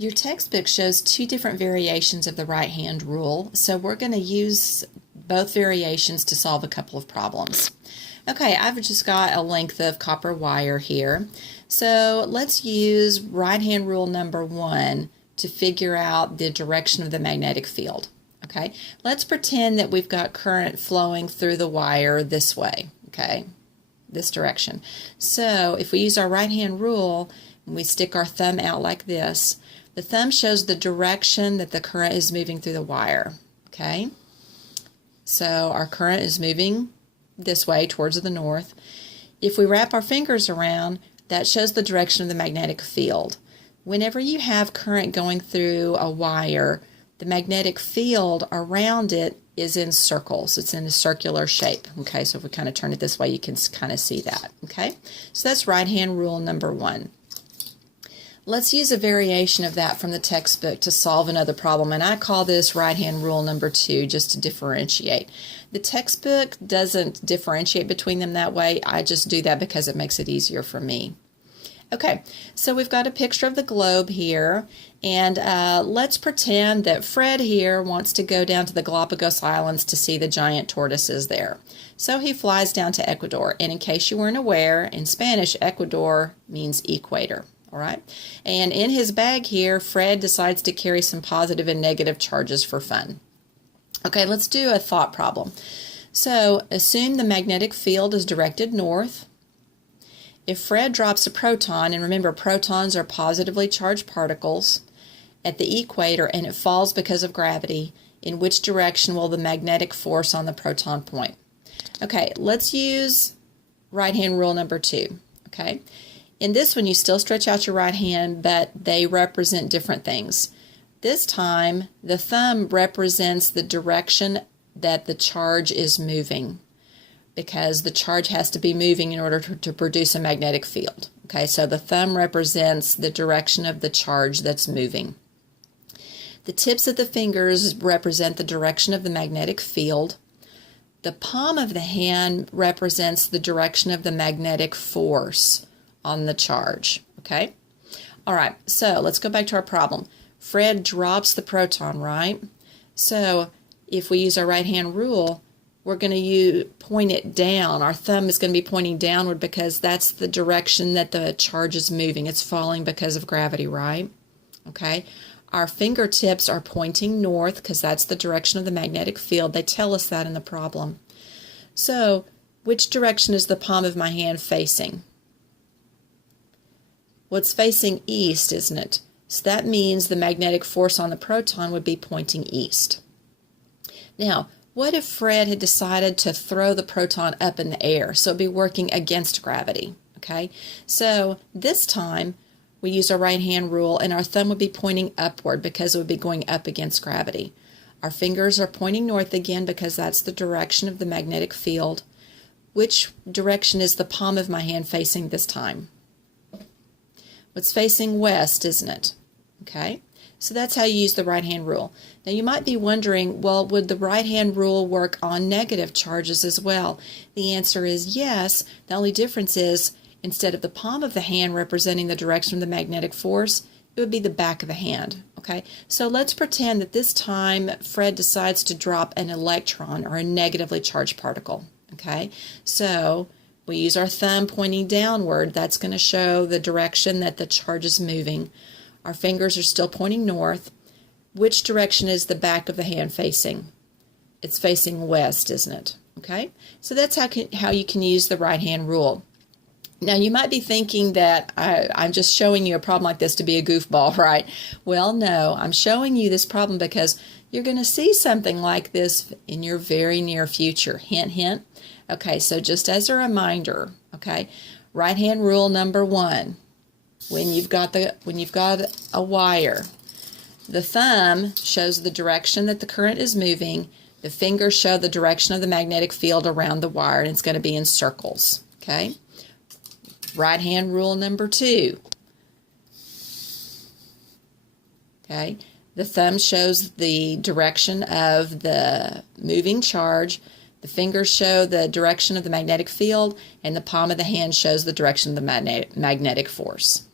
Your textbook shows two different variations of the right-hand rule, so we're going to use both variations to solve a couple of problems. Okay, I've just got a length of copper wire here, so let's use right-hand rule number 1 to figure out the direction of the magnetic field. Okay, let's pretend that we've got current flowing through the wire this way, okay, this direction. So if we use our right-hand rule and we stick our thumb out like this, the thumb shows the direction that the current is moving through the wire, okay? So our current is moving this way towards the north. If we wrap our fingers around, that shows the direction of the magnetic field. Whenever you have current going through a wire, the magnetic field around it is in circles. It's in a circular shape, okay? So if we kind of turn it this way, you can kind of see that, okay? So that's right-hand rule number 1. Let's use a variation of that from the textbook to solve another problem, and I call this right-hand rule number 2 just to differentiate. The textbook doesn't differentiate between them that way. I just do that because it makes it easier for me. Okay, so we've got a picture of the globe here, and let's pretend that Fred here wants to go down to the Galapagos Islands to see the giant tortoises there. So he flies down to Ecuador, and in case you weren't aware, in Spanish, Ecuador means equator. All right, and in his bag here, Fred decides to carry some positive and negative charges for fun. Okay, let's do a thought problem. So assume the magnetic field is directed north. If Fred drops a proton, and remember protons are positively charged particles, at the equator and it falls because of gravity, in which direction will the magnetic force on the proton point? Okay, let's use right-hand rule number 2, okay? In this one, you still stretch out your right hand, but they represent different things. This time, the thumb represents the direction that the charge is moving, because the charge has to be moving in order to produce a magnetic field. Okay, so the thumb represents the direction of the charge that's moving. The tips of the fingers represent the direction of the magnetic field. The palm of the hand represents the direction of the magnetic force on the charge, okay? All right, so let's go back to our problem. Fred drops the proton, right? So if we use our right-hand rule, we're going to point it down. Our thumb is going to be pointing downward because that's the direction that the charge is moving. It's falling because of gravity, right? Okay. Our fingertips are pointing north because that's the direction of the magnetic field. They tell us that in the problem. So which direction is the palm of my hand facing? Well, it's facing east, isn't it? So that means the magnetic force on the proton would be pointing east. Now, what if Fred had decided to throw the proton up in the air? So it'd be working against gravity, okay? So this time, we use our right-hand rule, and our thumb would be pointing upward because it would be going up against gravity. Our fingers are pointing north again because that's the direction of the magnetic field. Which direction is the palm of my hand facing this time? It's facing west, isn't it? Okay, so that's how you use the right-hand rule. Now you might be wondering, well, would the right-hand rule work on negative charges as well? The answer is yes. The only difference is instead of the palm of the hand representing the direction of the magnetic force, it would be the back of the hand. Okay, so let's pretend that this time Fred decides to drop an electron or a negatively charged particle. Okay, so we use our thumb pointing downward. That's going to show the direction that the charge is moving. Our fingers are still pointing north. Which direction is the back of the hand facing? It's facing west, isn't it? Okay, so that's how you can use the right-hand rule. Now you might be thinking that I'm just showing you a problem like this to be a goofball, right? Well, no, I'm showing you this problem because you're going to see something like this in your very near future. Hint, hint. Okay, so just as a reminder, okay, right-hand rule number 1. When you've got a wire, the thumb shows the direction that the current is moving. The fingers show the direction of the magnetic field around the wire, and it's going to be in circles. Okay. Right-hand rule number 2. Okay. The thumb shows the direction of the moving charge. The fingers show the direction of the magnetic field, and the palm of the hand shows the direction of the magnetic force.